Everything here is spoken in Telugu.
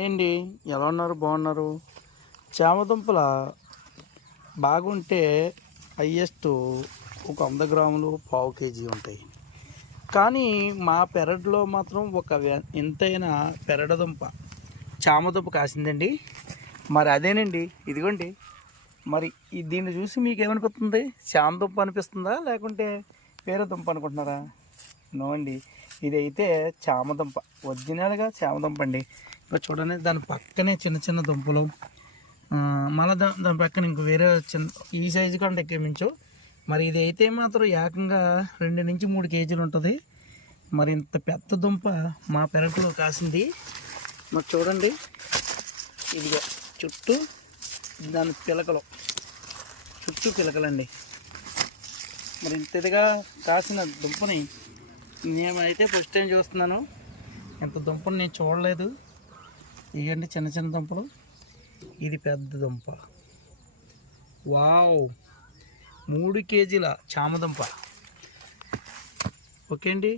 ఏంటి ఎలా ఉన్నారు? బాగున్నారు. చామదుంపల బాగుంటే హయ్యెస్ట్ ఒక 100 గ్రాములు పావు కేజీ ఉంటాయి. కానీ మా పెరట్లో మాత్రం ఒక ఎంతైనా పెరడదుంప చామదుంప కాసిందండి. మరి అదేనండి, ఇదిగోండి. మరి దీన్ని చూసి మీకు ఏమనిపిస్తుంది? చామదుంప అనిపిస్తుందా లేకుంటే వేరే దుంప అనుకుంటున్నారా? నో అండి, ఇదైతే చామదుంప, ఒరిజినల్గా చామదుంప అండి. ఇప్పుడు చూడండి, దాని పక్కనే చిన్న చిన్న దుంపలు, మళ్ళీ దాని పక్కన ఇంకో వేరే చిన్న ఈ సైజు కంటే ఎక్కువ మించు. మరి ఇది అయితే మాత్రం ఏకంగా 2 నుంచి 3 కేజీలు ఉంటుంది. మరి ఇంత పెద్ద దుంప మా పెరట్లో కాసింది. మరి చూడండి, ఇదిగో చుట్టూ దాని పిలకలు, చుట్టూ పిలకలండి. మరి ఇంతగా కాసిన దుంపని నేనైతే ఫస్ట్ టైం చూస్తున్నాను. ఇంత దుంపని నేను చూడలేదు. ఇవ్వండి చిన్న చిన్న దుంపలు, ఇది పెద్ద దుంప. వావ్, 3 కేజీల చామదుంప. ఓకే అండి.